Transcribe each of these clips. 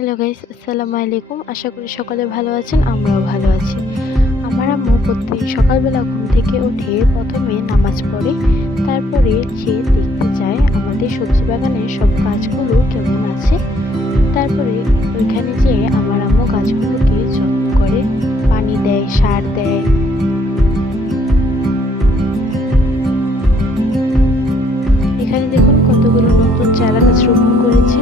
Hello guys আসসালামু আলাইকুম আশা করি সকলে ভালো আছেন, আমরাও ভালো আছি। আমার আম্মু প্রত্যেক সকালবেলা ঘুম থেকে উঠে প্রথমে নামাজ পড়ে, তারপরে সে দেখতে যায় আমাদের সবজি বাগানের সব গাছগুলো কেমন আছে, তারপরে ওইখানে যেয়ে আমার আম্মু গাছগুলোকে যত্ন করে পানি দেয়, সার দেয়। এখানে দেখুন কতগুলো নতুন চারা গাছ রোপণ করেছে।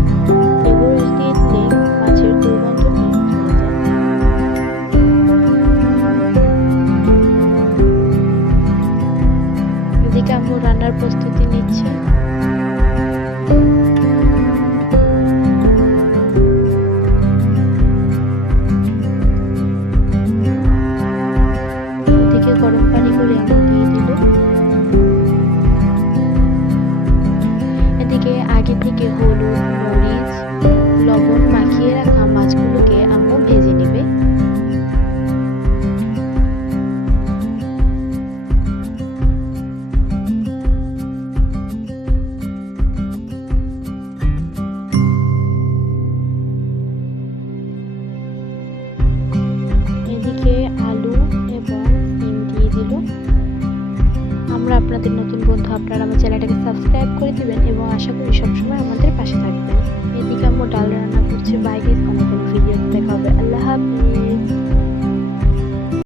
দিয়ে দিকে আলু এবং সিম দিয়ে দিল। আমরা আপনাদের নতুন বন্ধু, আপনারা আমার চ্যানেলটাকে সাবস্ক্রাইব করে দেবেন এবং আশা করি সবসময় আমাদের পাশে থাকবেন। এদিকে আমরা ডাল রান্না করছে। বাইরে কোনো কোনো ভিডিও দেখা হবে। আল্লাহ হাফিজ।